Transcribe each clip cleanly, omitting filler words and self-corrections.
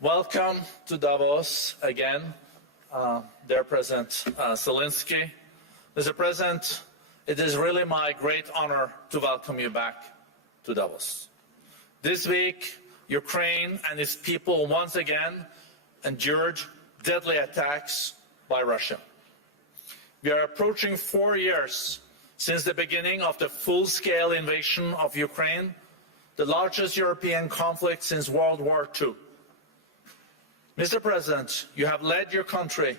Welcome to Davos again, dear President Zelensky. Mr. President, it is really my great honor to welcome you back to Davos. This week, Ukraine and its people once again endured deadly attacks by Russia. We are approaching 4 years since the beginning of the full-scale invasion of Ukraine, the largest European conflict since World War II. Mr. President, you have led your country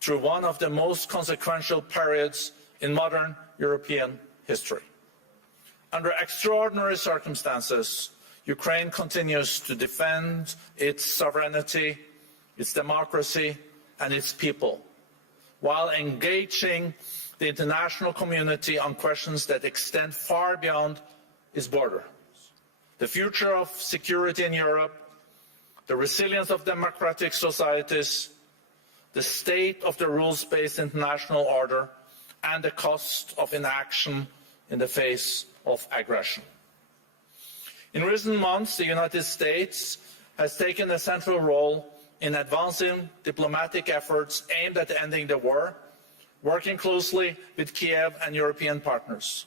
through one of the most consequential periods in modern European history. Under extraordinary circumstances, Ukraine continues to defend its sovereignty, its democracy, and its people, while engaging the international community on questions that extend far beyond its border. The future of security in Europe, the resilience of democratic societies, the state of the rules-based international order, and the cost of inaction in the face of aggression. In recent months, the United States has taken a central role in advancing diplomatic efforts aimed at ending the war, working closely with Kiev and European partners.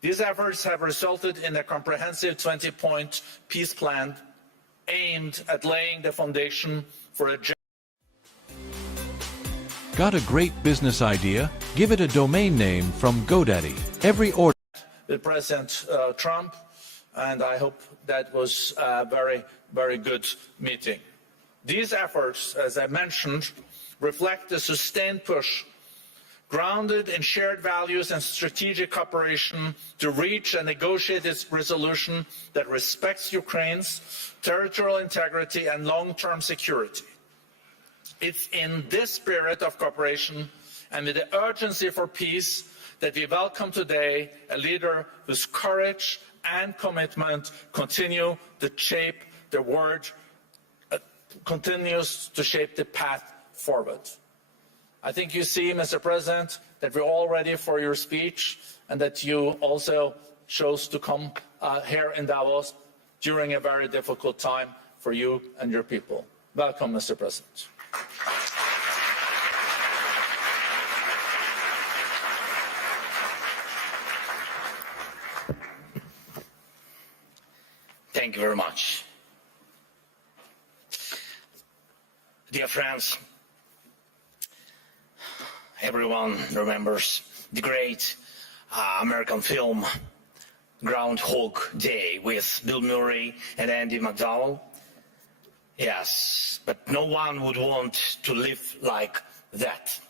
These efforts have resulted in a comprehensive 20-point peace plan aimed at laying the foundation for a Got a great business idea? Give it a domain name from GoDaddy. Every order with President Trump, and I hope that was a very, very good meeting. These efforts, as I mentioned, reflect the sustained push grounded in shared values and strategic cooperation to reach and negotiate a resolution that respects Ukraine's territorial integrity and long-term security. It's in this spirit of cooperation and with the urgency for peace that we welcome today a leader whose courage and commitment continue to shape the world, continues to shape the path forward. I think you see, Mr. President, that we're all ready for your speech and that you also chose to come here in Davos during a very difficult time for you and your people. Welcome, Mr. President. Thank you very much. Dear friends, everyone remembers the great American film Groundhog Day with Bill Murray and Andy McDowell. Yes, but no one would want to live like that,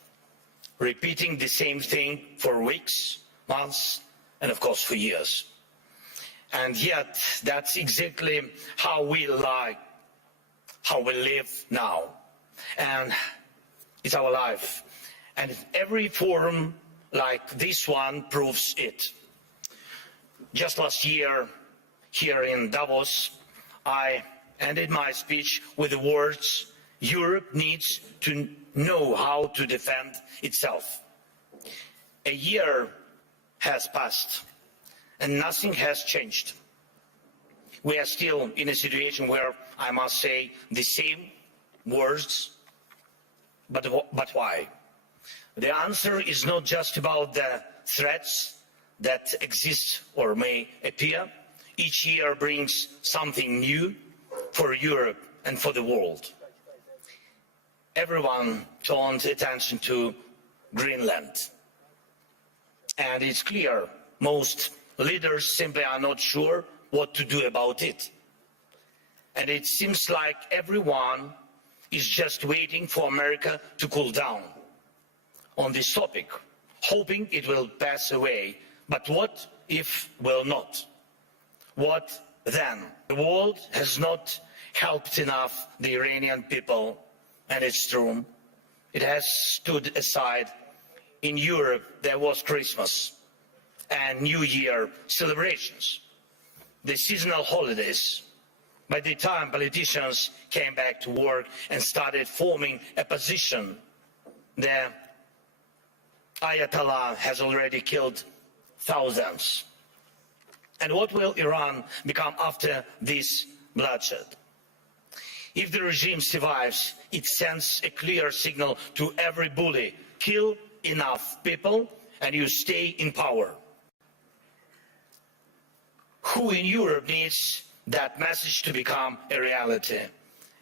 repeating the same thing for weeks, months, and of course for years. And yet, that's exactly how we live now. And it's our life. And every forum like this one proves it. Just last year, here in Davos, I ended my speech with the words, Europe needs to know how to defend itself. A year has passed, and nothing has changed. We are still in a situation where I must say the same words, but why? The answer is not just about the threats that exist or may appear. Each year brings something new for Europe and for the world. Everyone turned attention to Greenland. And it's clear most leaders simply are not sure what to do about it. And it seems like everyone is just waiting for America to cool down on this topic, hoping it will pass away. But what if will not? What then? The world has not helped enough the Iranian people, and it's true. It has stood aside. In Europe, there was Christmas and New Year celebrations, the seasonal holidays. By the time politicians came back to work and started forming a position, the Ayatollah has already killed thousands. And what will Iran become after this bloodshed? If the regime survives, it sends a clear signal to every bully: kill enough people and you stay in power. Who in Europe needs that message to become a reality?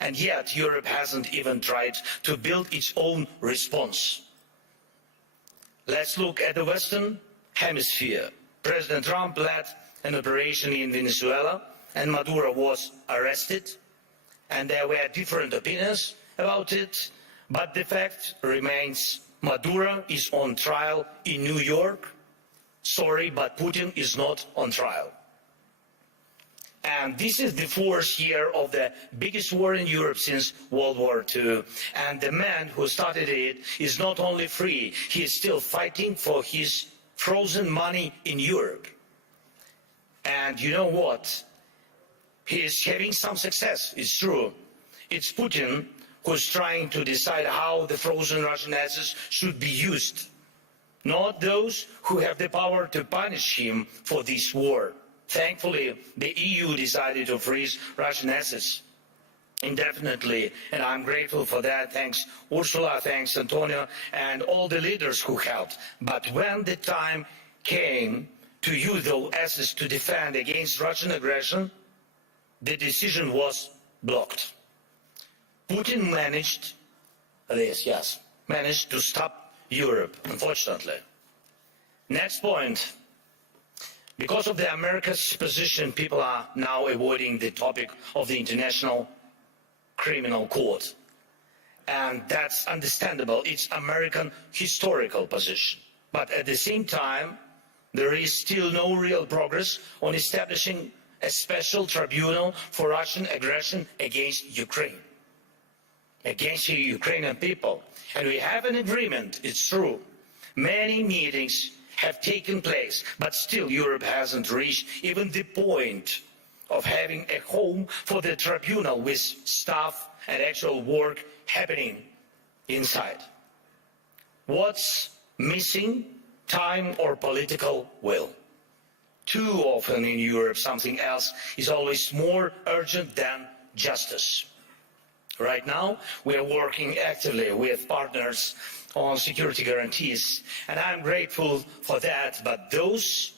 And yet Europe hasn't even tried to build its own response. Let's look at the Western Hemisphere. President Trump led an operation in Venezuela and Maduro was arrested, and there were different opinions about it, but the fact remains: Maduro is on trial in New York. Sorry, but Putin is not on trial. And this is the fourth year of the biggest war in Europe since World War II. And the man who started it is not only free, he is still fighting for his frozen money in Europe. And you know what? He is having some success, it's true. It's Putin who's trying to decide how the frozen Russian assets should be used, not those who have the power to punish him for this war. Thankfully, the EU decided to freeze Russian assets indefinitely, and I'm grateful for that. Thanks Ursula, thanks Antonio, and all the leaders who helped. But when the time came to use those assets to defend against Russian aggression, the decision was blocked. Putin managed this, yes, managed to stop Europe, unfortunately. Next point. Because of the America's position, people are now avoiding the topic of the International Criminal Court. And that's understandable. It's American historical position. But at the same time, there is still no real progress on establishing a special tribunal for Russian aggression against Ukraine, against the Ukrainian people. And we have an agreement, it's true. Many meetings have taken place, but still Europe hasn't reached even the point of having a home for the tribunal with staff and actual work happening inside. What's missing? Time or political will. Too often in Europe, something else is always more urgent than justice. Right now, we are working actively with partners on security guarantees, and I'm grateful for that, but those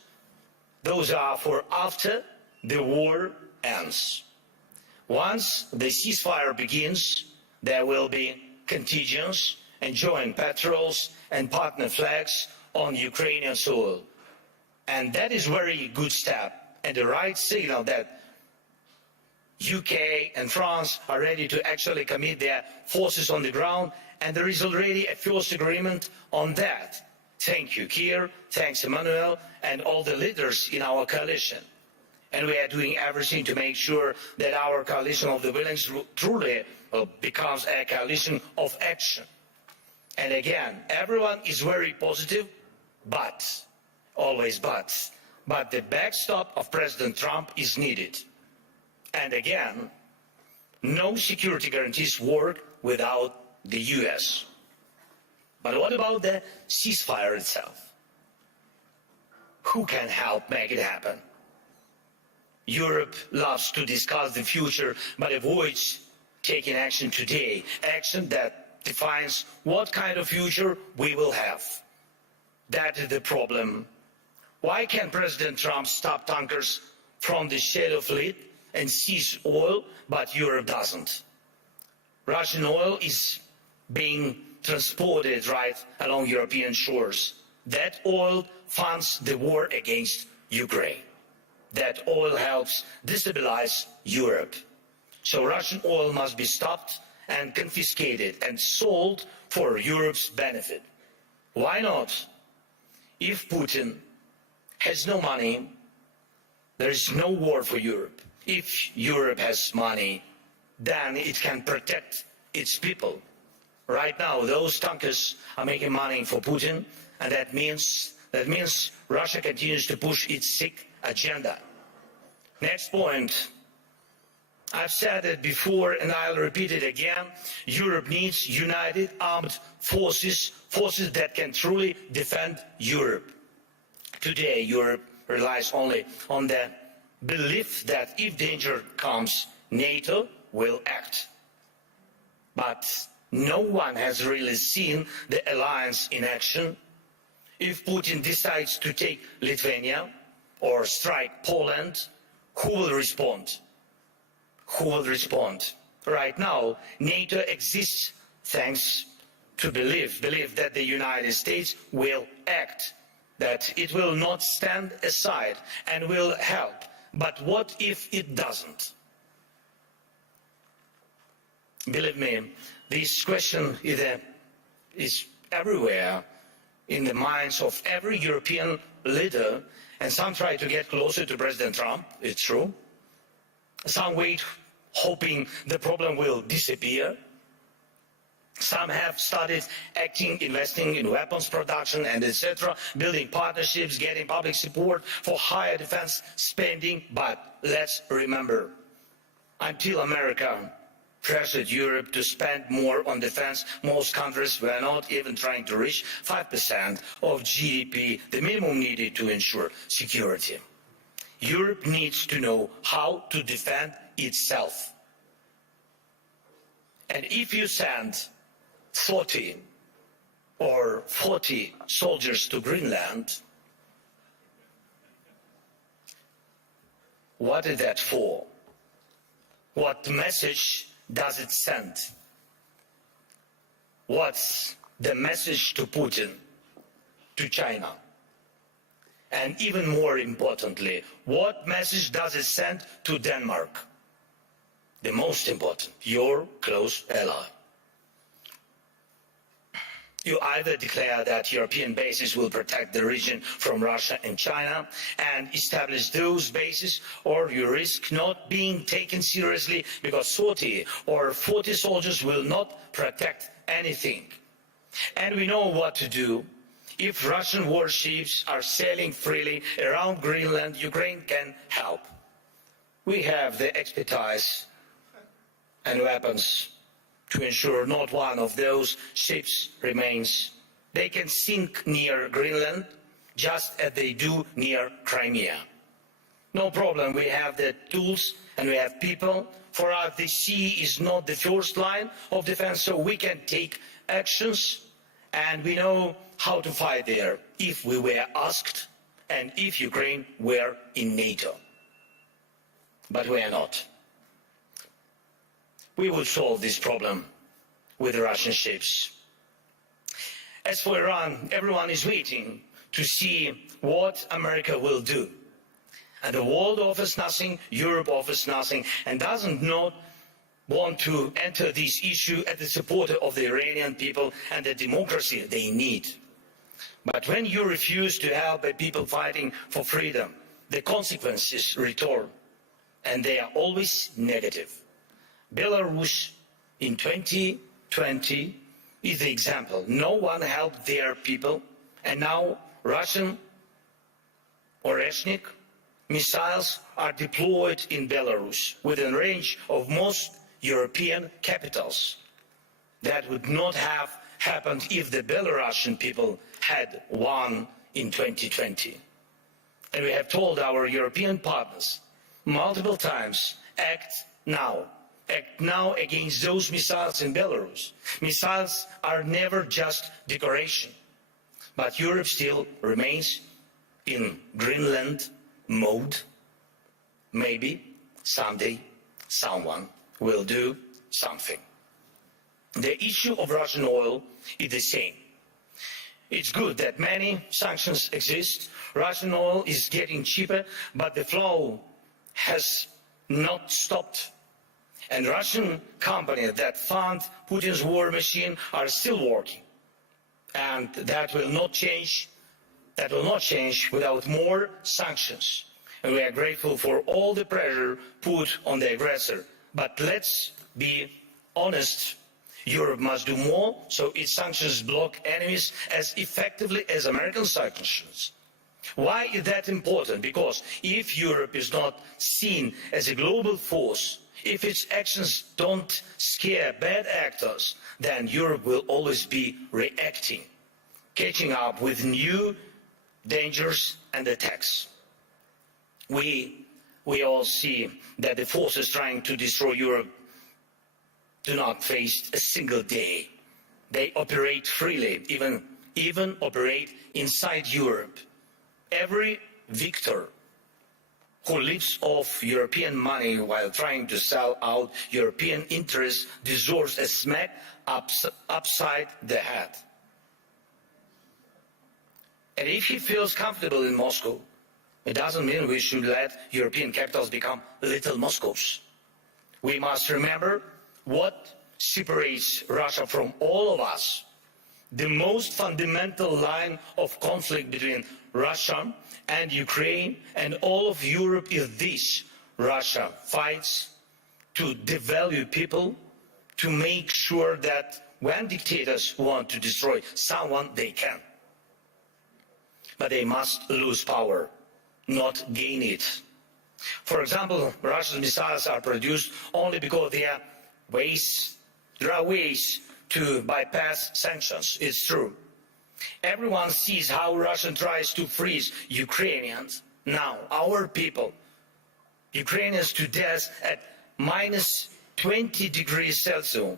are for after the war ends. Once the ceasefire begins, there will be contingents and joint patrols and partner flags on Ukrainian soil. And that is a very good step and the right signal that UK and France are ready to actually commit their forces on the ground, and there is already a first agreement on that. Thank you, Keir, thanks Emmanuel, and all the leaders in our coalition. And we are doing everything to make sure that our coalition of the willing truly becomes a coalition of action. And again, everyone is very positive, but, always but the backstop of President Trump is needed. And again, no security guarantees work without the US. But what about the ceasefire itself? Who can help make it happen? Europe loves to discuss the future, but avoids taking action today, action that defines what kind of future we will have. That is the problem. Why can President Trump stop tankers from the Shadow Fleet and seize oil, but Europe doesn't? Russian oil is being transported right along European shores. That oil funds the war against Ukraine. That oil helps destabilize Europe. So Russian oil must be stopped and confiscated and sold for Europe's benefit. Why not? If Putin has no money, there is no war for Europe. If Europe has money, then it can protect its people. Right now, those tankers are making money for Putin, and that means Russia continues to push its sick agenda. Next point. I've said it before and I'll repeat it again. Europe needs united armed forces, forces that can truly defend Europe. Today, Europe relies only on the belief that if danger comes, NATO will act. but no one has really seen the alliance in action. If Putin decides to take Lithuania or strike Poland, who will respond? Who will respond? Right now, NATO exists thanks to belief that the United States will act, that it will not stand aside and will help. But what if it doesn't? Believe me, this question is everywhere in the minds of every European leader, and some try to get closer to President Trump, it's true. Some wait, hoping the problem will disappear. Some have started acting, investing in weapons production and etc., building partnerships, getting public support for higher defense spending. But let's remember, until America pressured Europe to spend more on defense, most countries were not even trying to reach 5% of GDP, the minimum needed to ensure security. Europe needs to know how to defend itself. And if you send 30 or 40 soldiers to Greenland, what is that for? What message does it send? What's the message to Putin, to China? And even more importantly, what message does it send to Denmark? The most important, your close ally. You either declare that European bases will protect the region from Russia and China and establish those bases, or you risk not being taken seriously because 30 or 40 soldiers will not protect anything. And we know what to do. If Russian warships are sailing freely around Greenland, Ukraine can help. We have the expertise and weapons to ensure not one of those ships remains. They can sink near Greenland, just as they do near Crimea. No problem, we have the tools and we have people. For us, the sea is not the first line of defense, so we can take actions, and we know how to fight there if we were asked and if Ukraine were in NATO. But we are not. We will solve this problem with the Russian ships. As for Iran, everyone is waiting to see what America will do. And the world offers nothing, Europe offers nothing, and doesn't not want to enter this issue as the supporter of the Iranian people and the democracy they need. But when you refuse to help a people fighting for freedom, the consequences return, and they are always negative. Belarus in 2020 is the example. No one helped their people, and now Russian or ethnic missiles are deployed in Belarus within range of most European capitals. That would not have happened if the Belarusian people had won in 2020. And we have told our European partners multiple times, act now. Act now against those missiles in Belarus. Missiles are never just decoration. But Europe still remains in Greenland mode. Maybe someday someone will do something. The issue of Russian oil is the same. It's good that many sanctions exist. Russian oil is getting cheaper, but the flow has not stopped. And Russian companies that fund Putin's war machine are still working. And that will not change. That will not change without more sanctions. And we are grateful for all the pressure put on the aggressor. But let's be honest. Europe must do more so its sanctions block enemies as effectively as American sanctions. Why is that important? Because if Europe is not seen as a global force, if its actions don't scare bad actors, then Europe will always be reacting, catching up with new dangers and attacks. We all see that the forces trying to destroy Europe do not face a single day. They operate freely, even operate inside Europe. Every victor who lives off European money while trying to sell out European interests deserves a smack upside the head. And if he feels comfortable in Moscow, it doesn't mean we should let European capitals become little Moscows. We must remember what separates Russia from all of us. The most fundamental line of conflict between Russia and Ukraine and all of Europe is this: Russia fights to devalue people, to make sure that when dictators want to destroy someone, they can. But they must lose power, not gain it. For example, Russian missiles are produced only because there are ways to bypass sanctions. It's true. Everyone sees how Russia tries to freeze Ukrainians. Now, our people, Ukrainians to death at minus 20 degrees Celsius.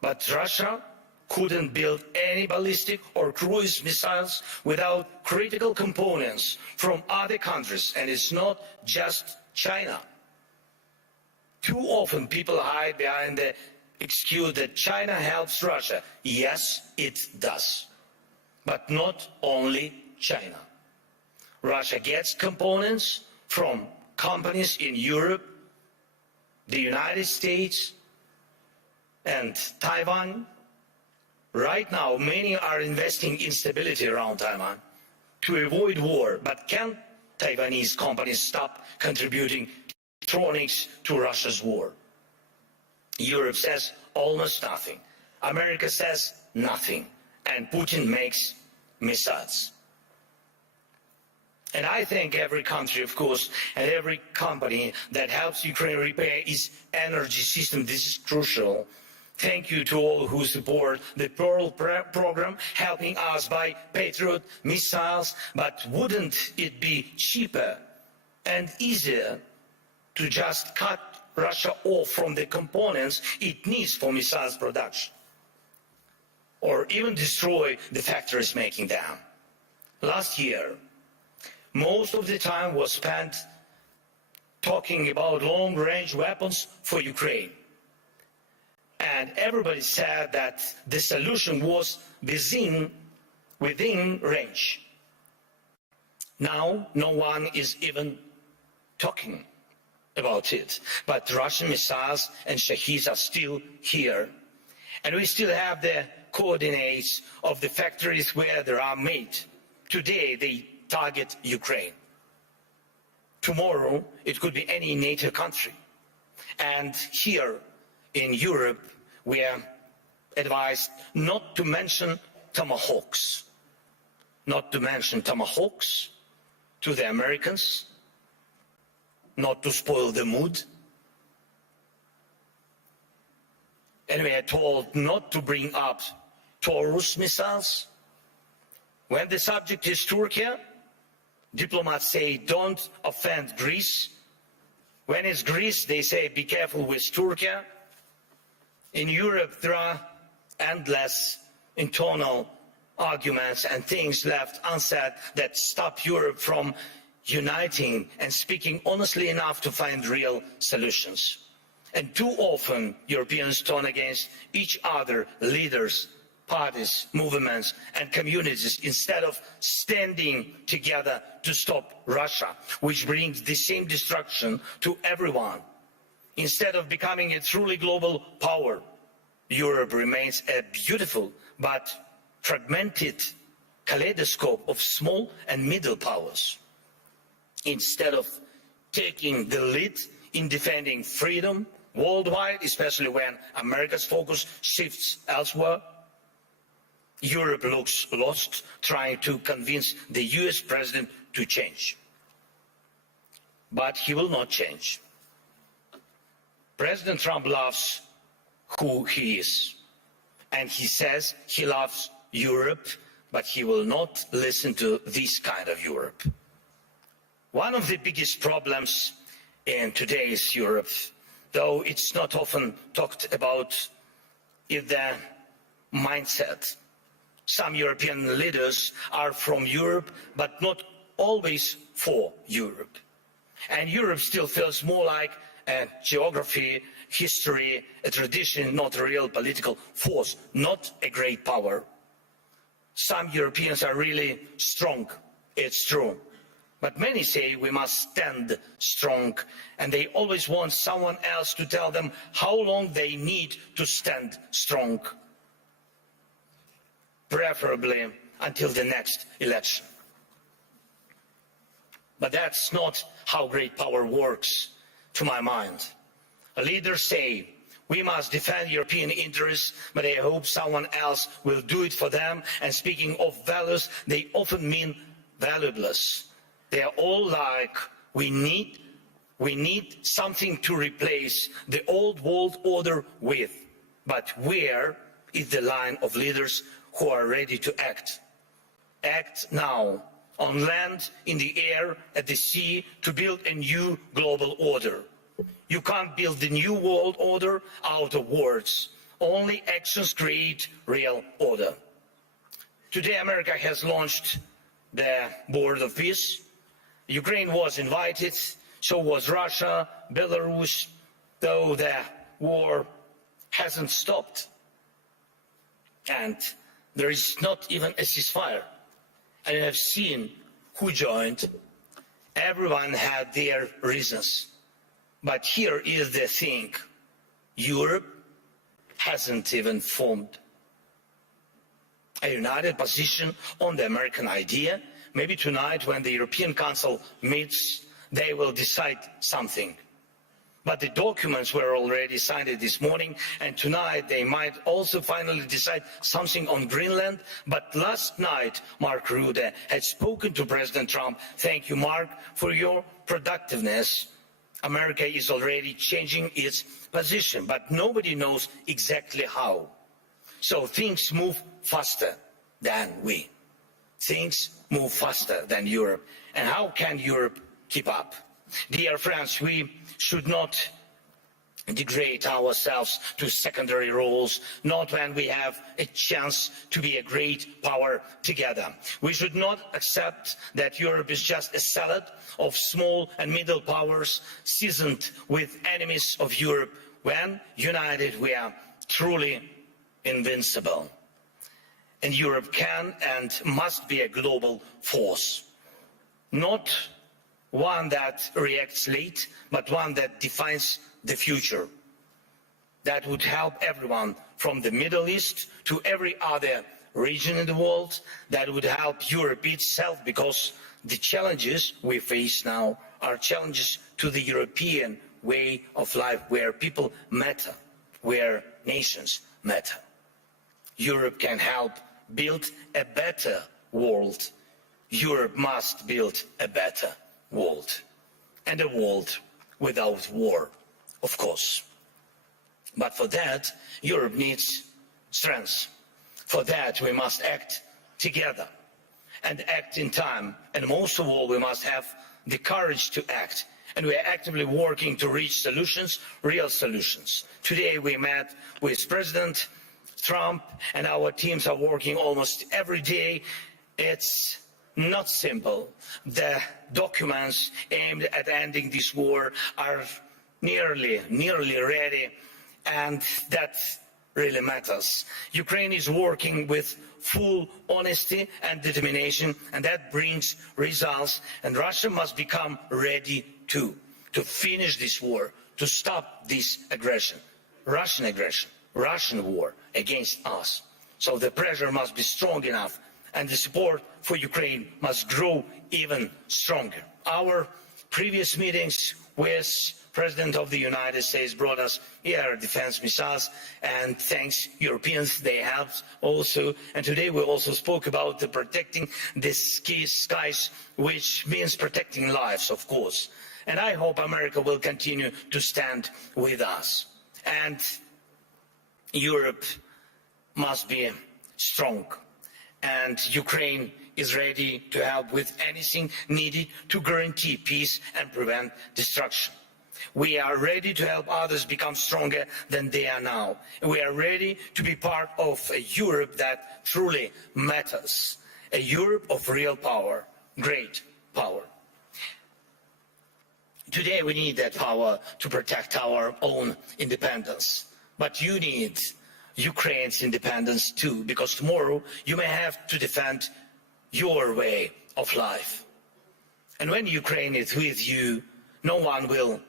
But Russia couldn't build any ballistic or cruise missiles without critical components from other countries, and it's not just China. Too often people hide behind the excuse that China helps Russia. Yes, it does. But not only China. Russia gets components from companies in Europe, the United States, and Taiwan. Right now, many are investing in stability around Taiwan to avoid war. But can Taiwanese companies stop contributing electronics to Russia's war? Europe says almost nothing. America says nothing. And Putin makes missiles. And I think every country, of course, and every company that helps Ukraine repair its energy system, this is crucial. Thank you to all who support the Pearl program, helping us buy Patriot missiles. But wouldn't it be cheaper and easier to just cut Russia off from the components it needs for missiles production? Or even destroy the factories making them? Last year, most of the time was spent talking about long-range weapons for Ukraine. And everybody said that the solution was within range. Now, no one is even talking about it. But Russian missiles and Shaheeds are still here. And we still have the coordinates of the factories where they are made. Today, they target Ukraine. Tomorrow, it could be any NATO country. And here in Europe, we are advised not to mention tomahawks. Not to mention tomahawks to the Americans, not to spoil the mood. And we are told not to bring up Taurus missiles. When the subject is Turkey, diplomats say don't offend Greece. When it's Greece, they say be careful with Turkey. In Europe, there are endless internal arguments and things left unsaid that stop Europe from uniting and speaking honestly enough to find real solutions. And too often, Europeans turn against each other, leaders, parties, movements, and communities, instead of standing together to stop Russia, which brings the same destruction to everyone. Instead of becoming a truly global power, Europe remains a beautiful but fragmented kaleidoscope of small and middle powers. Instead of taking the lead in defending freedom worldwide, especially when America's focus shifts elsewhere, Europe looks lost, trying to convince the US president to change. But he will not change. President Trump loves who he is. And he says he loves Europe, but he will not listen to this kind of Europe. One of the biggest problems in today's Europe though it's not often talked about, is the mindset. Some European leaders are from Europe, but not always for Europe. And Europe still feels more like a geography, history, a tradition, not a real political force, not a great power. Some Europeans are really strong, it's true. But many say we must stand strong, and they always want someone else to tell them how long they need to stand strong, preferably until the next election. But that's not how great power works, to my mind. Leaders say we must defend European interests, but they hope someone else will do it for them. And speaking of values, they often mean valueless. They are all like, we need something to replace the old world order with. But where is the line of leaders who are ready to act? Act now, on land, in the air, at the sea, to build a new global order. You can't build the new world order out of words. Only actions create real order. Today, America has launched the Board of Peace. Ukraine was invited, so was Russia, Belarus, though the war hasn't stopped. And there is not even a ceasefire. And you have seen who joined. Everyone had their reasons. But here is the thing. Europe hasn't even formed a united position on the American idea. Maybe tonight, when the European Council meets, they will decide something. But the documents were already signed this morning, and tonight they might also finally decide something on Greenland. But last night, Mark Rutte had spoken to President Trump. Thank you, Mark, for your productiveness. America is already changing its position, but nobody knows exactly how. So things move faster than we. Things move faster than Europe. And how can Europe keep up? Dear friends, we should not degrade ourselves to secondary roles, not when we have a chance to be a great power together. We should not accept that Europe is just a salad of small and middle powers seasoned with enemies of Europe. When united, we are truly invincible. And Europe can and must be a global force, not one that reacts late, but one that defines the future. That would help everyone from the Middle East to every other region in the world. That would help Europe itself, because the challenges we face now are challenges to the European way of life, where people matter, where nations matter. Europe can help build a better world. Europe must build a better world, and a world without war, of course. But for that, Europe needs strength. For that, we must act together and act in time. And most of all, we must have the courage to act. And we are actively working to reach solutions, real solutions. Today, we met with President Trump, and our teams are working almost every day. It's not simple. The documents aimed at ending this war are nearly ready, and that really matters. Ukraine is working with full honesty and determination, and that brings results. And Russia must become ready to finish this war, to stop this aggression, Russian war against us. So the pressure must be strong enough, and the support for Ukraine must grow even stronger. Our previous meetings with President of the United States brought us air defense missiles, and thanks Europeans, they helped also. And today we also spoke about the protecting the skies, which means protecting lives, of course. And I hope America will continue to stand with us. And Europe must be strong. And Ukraine is ready to help with anything needed to guarantee peace and prevent destruction. We are ready to help others become stronger than they are now. We are ready to be part of a Europe that truly matters, a Europe of real power, great power. Today we need that power to protect our own independence. But you need Ukraine's independence too, because tomorrow you may have to defend your way of life. And when Ukraine is with you, no one will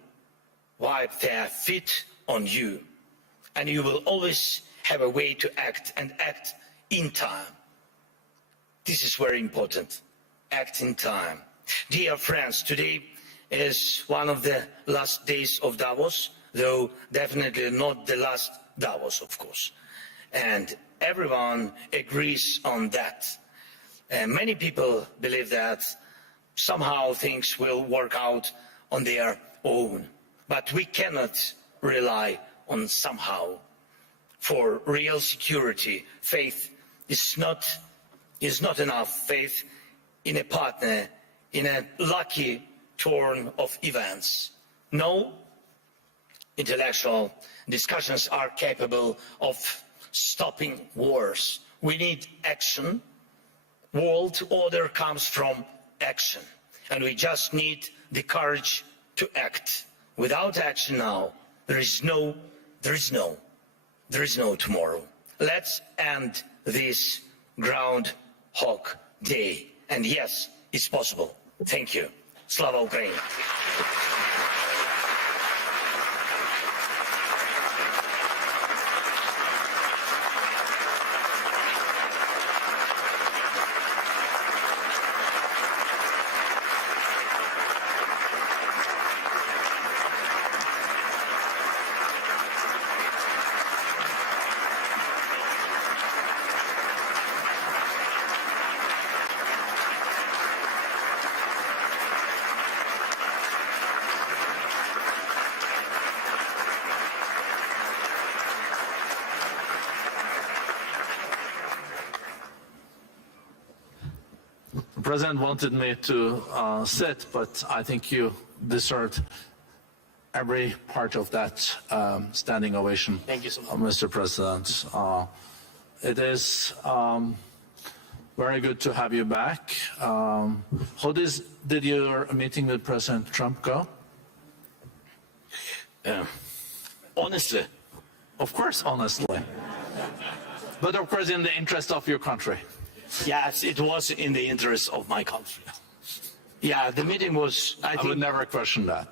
wipe their feet on you. And you will always have a way to act, and act in time. This is very important. Act in time. Dear friends, today is one of the last days of Davos, though definitely not the last Davos, of course. And everyone agrees on that. And many people believe that somehow things will work out on their own. But we cannot rely on somehow. For real security, faith is not enough. Faith in a partner, in a lucky turn of events. No intellectual discussions are capable of stopping wars. We need action. World order comes from action, and we just need the courage to act. Without action now, there is no tomorrow. Let's end this Groundhog Day. And yes, it's possible. Thank you. Slava Ukraini! The President wanted me to sit, but I think you deserved every part of that standing ovation. Thank you so much. Mr. President. It is very good to have you back. How did your meeting with President Trump go? Honestly, Of course, honestly. But of course, in the interest of your country. yes, it was in the interest of my country. Yeah, the meeting was, I I would think, never question that.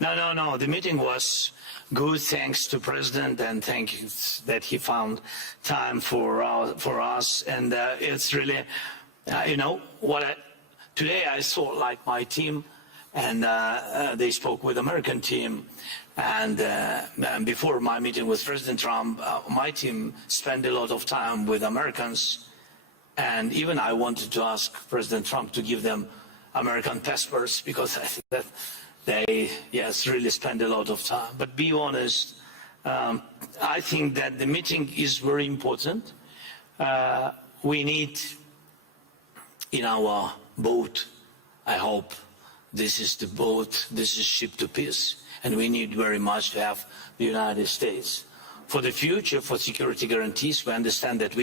no, the meeting was good, thanks to President, and thank you that he found time for us. And it's really, today I saw like my team, and they spoke with American team. And before my meeting with President Trump, my team spent a lot of time with Americans. And even I wanted to ask President Trump to give them American passports, because I think that they, really spend a lot of time. But be honest, I think that the meeting is very important. We need in our boat, I hope this is the boat, this is ship to peace. And we need very much to have the United States. For the future, for security guarantees, we understand that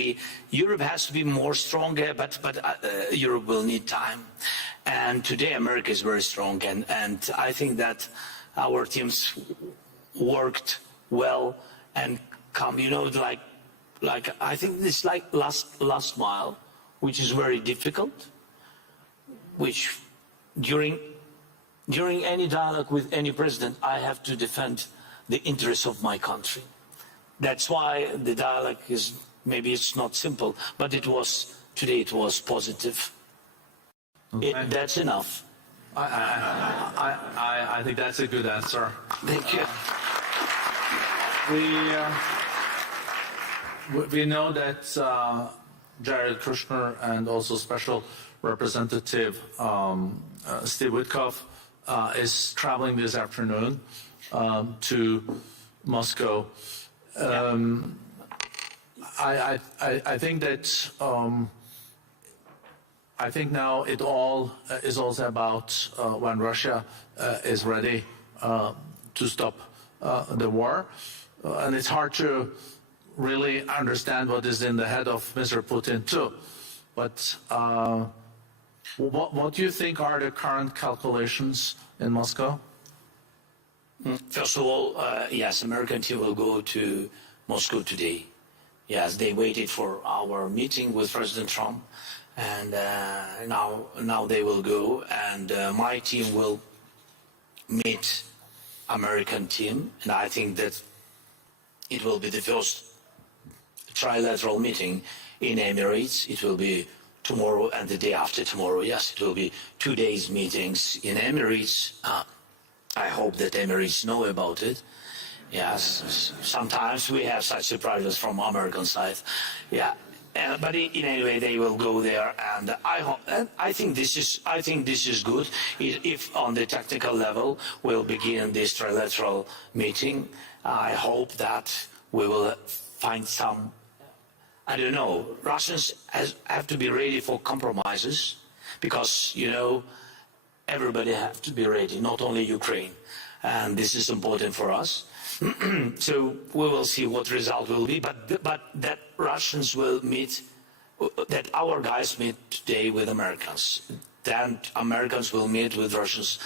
Europe has to be more stronger, but Europe will need time. And today America is very strong, and I think that our teams worked well and come, like I think this like last mile, which is very difficult, which during any dialogue with any president, I have to defend the interests of my country. That's why the dialogue is, maybe it's not simple, but today it was positive. Okay. That's enough. I think that's a good answer. Thank you. We know that Jared Kushner and also Special Representative Steve Witkoff is traveling this afternoon to Moscow. I think that I think now it all is also about when Russia is ready to stop the war. And it's hard to really understand what is in the head of Mr. Putin too. But what do you think are the current calculations in Moscow? First of all, yes, American team will go to Moscow today. Yes, they waited for our meeting with President Trump, and now they will go, and my team will meet American team, and I think that it will be the first trilateral meeting in Emirates. It will be tomorrow and the day after tomorrow. Yes, it will be 2 days meetings in Emirates. I hope that Emirates know about it. Yes, sometimes we have such surprises from American side. Yeah, but in any way they will go there, and I think this is good. If on the technical level we'll begin this trilateral meeting, I hope that we will find some. I don't know. Russians have to be ready for compromises, because everybody have to be ready, not only Ukraine, and this is important for us. So we will see what result will be, but that Russians will meet, that our guys meet today with Americans, then Americans will meet with Russians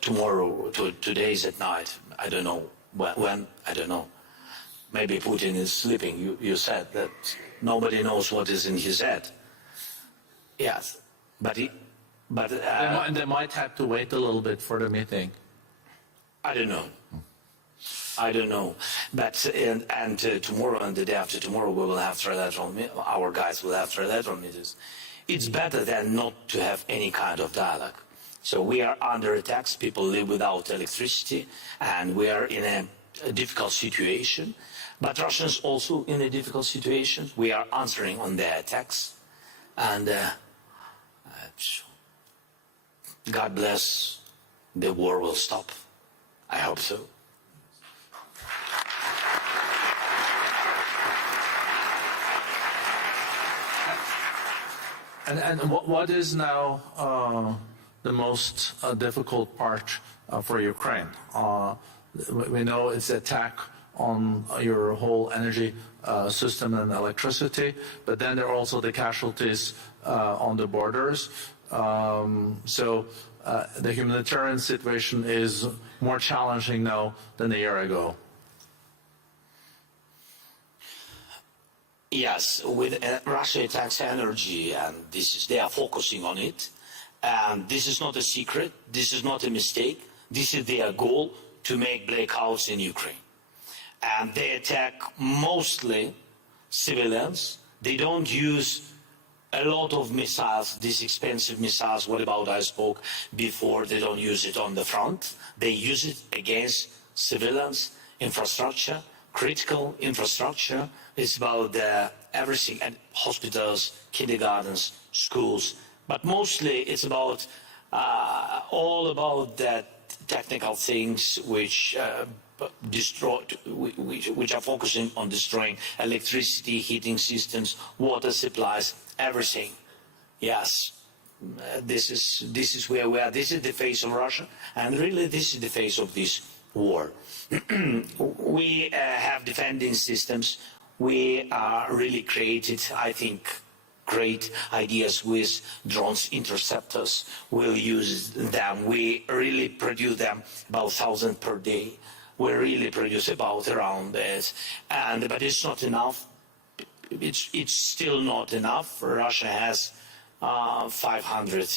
tomorrow. Today's at night. I don't know when. I don't know. Maybe Putin is sleeping. You said that nobody knows what is in his head. Yes, but they might have to wait a little bit for the meeting. I don't know. But tomorrow and the day after tomorrow we will have trilateral. Our guys will have trilateral meetings. It's better than not to have any kind of dialogue. So we are under attacks. People live without electricity, and we are in a difficult situation. But Russians also in a difficult situation. We are answering on their attacks, and God bless. The war will stop. I hope so. And what is now the most difficult part for Ukraine? We know it's attack on your whole energy system and electricity, but then there are also the casualties on the borders. So the humanitarian situation is more challenging now than a year ago. Yes, with Russia attacks energy, and they are focusing on it. And this is not a secret. This is not a mistake. This is their goal, to make blackouts in Ukraine. And they attack mostly civilians. They don't use a lot of missiles, these expensive missiles. What about I spoke before? They don't use it on the front. They use it against civilians, infrastructure, critical infrastructure. It's about everything, and hospitals, kindergartens, schools. But mostly it's about all about that technical things which which are focusing on destroying electricity, heating systems, water supplies, everything. Yes, this is where we are. This is the face of Russia, and really this is the face of this war. We have defending systems. We are really created, I think, great ideas with drones, interceptors. We'll use them. We really produce them about 1,000 per day. We really produce about around that. But it's not enough. It's still not enough. Russia has about 500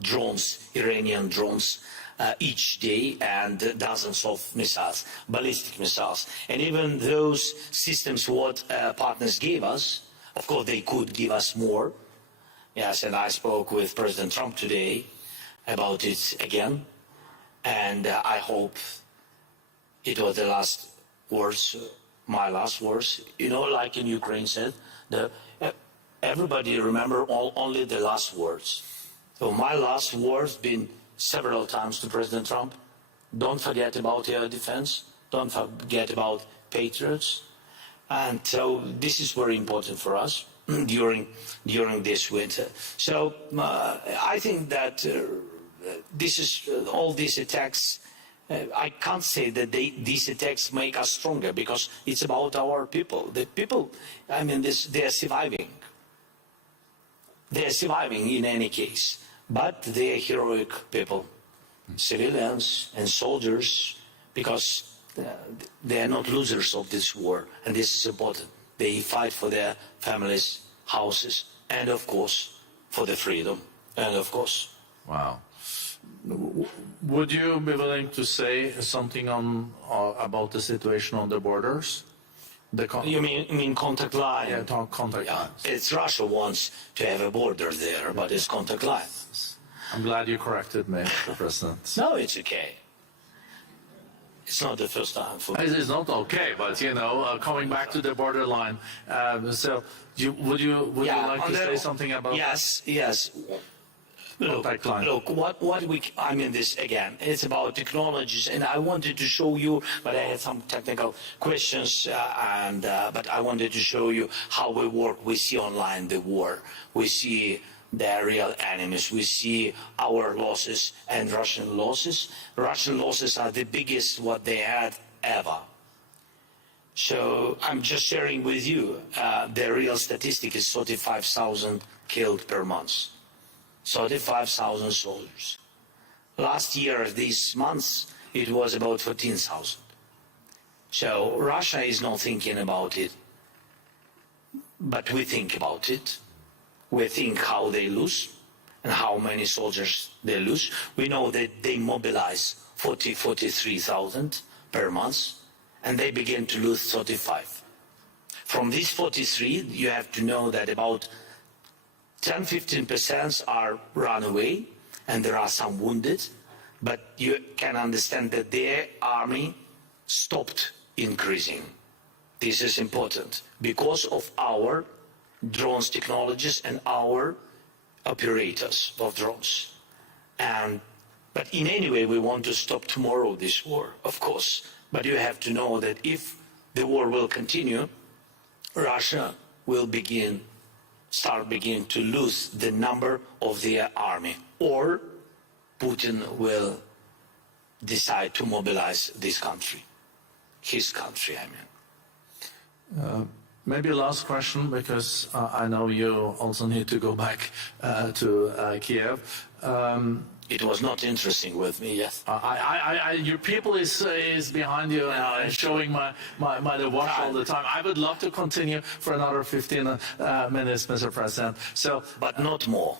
drones, Iranian drones, each day, and dozens of missiles, ballistic missiles. And even those systems what partners gave us, of course they could give us more. Yes, and I spoke with President Trump today about it again, and I hope it was the last words, my last words. Like in Ukraine said, everybody remember only the last words. So my last words been several times to President Trump: don't forget about air defense, don't forget about patriots. And so this is very important for us during this winter. So I think that this is all these attacks. I can't say that these attacks make us stronger, because it's about our people. The people, I mean, they are surviving. They are surviving in any case, but they are heroic people, civilians and soldiers, because they are not losers of this war, and this is important. They fight for their families, houses, and of course, for the freedom, and of course. Wow. Would you be willing to say something on about the situation on the borders? You mean contact line? Yeah, contact lines. It's Russia wants to have a border there, but it's contact line. I'm glad you corrected me, Mr. President. No, it's okay. It's not the first time for me. It is not okay, but you know, coming back to the borderline. So, would you like to say something about? Yes. Contact line. Look, I mean this again, it's about technologies, and I wanted to show you, but I had some technical questions, but I wanted to show you how we work. We see online the war. We see the real enemies. We see our losses and Russian losses. Russian losses are the biggest what they had ever. So I'm just sharing with you, the real statistic is 35,000 killed per month. 35,000 soldiers. Last year, these months, it was about 14,000. So Russia is not thinking about it, but we think about it. We think how they lose and how many soldiers they lose. We know that they mobilize 43,000 per month, and they begin to lose 35. From these 43, you have to know that about 10–15% are run away, and there are some wounded, but you can understand that their army stopped increasing. This is important because of our drones technologies and our operators of drones. But in any way, we want to stop tomorrow this war, of course. But you have to know that if the war will continue, Russia will start to lose the number of their army, or Putin will decide to mobilize this country, his country, I mean. Maybe last question, because I know you also need to go back to Kiev. It was not interesting with me, yes. Your people is behind you and showing my watch all the time. I would love to continue for another 15 minutes, Mr. President. So, but not more.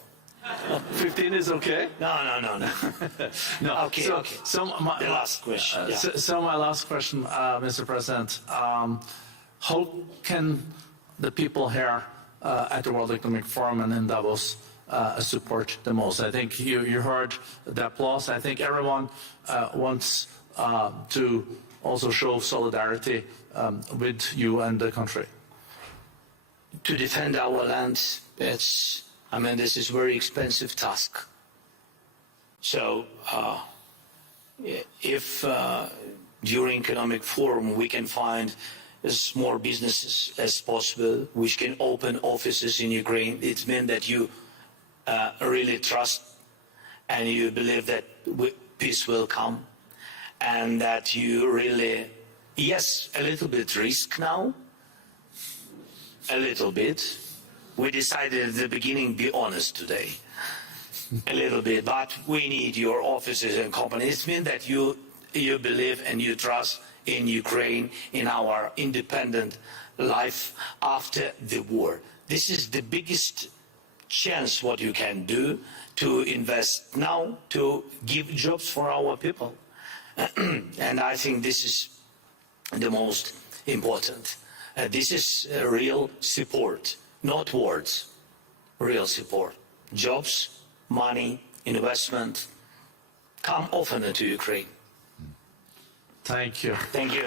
15 is okay? No. No. Okay. So the last question. So my last question, Mr. President. How can the people here at the World Economic Forum and in Davos support the most? I think you heard the applause. I think everyone wants to also show solidarity with you and the country. To defend our land, this is a very expensive task. So if during Economic Forum we can find as more businesses as possible which can open offices in Ukraine, it means that you really trust and you believe that peace will come, and that you really, yes, a little bit risk now, a little bit. We decided at the beginning, be honest today, a little bit, but we need your offices and companies. It means that you believe and you trust in Ukraine, in our independent life after the war. This is the biggest chance what you can do to invest now, to give jobs for our people. And I think this is the most important. This is real support, not words, real support. Jobs, money, investment, come often to Ukraine. Thank you. Thank you.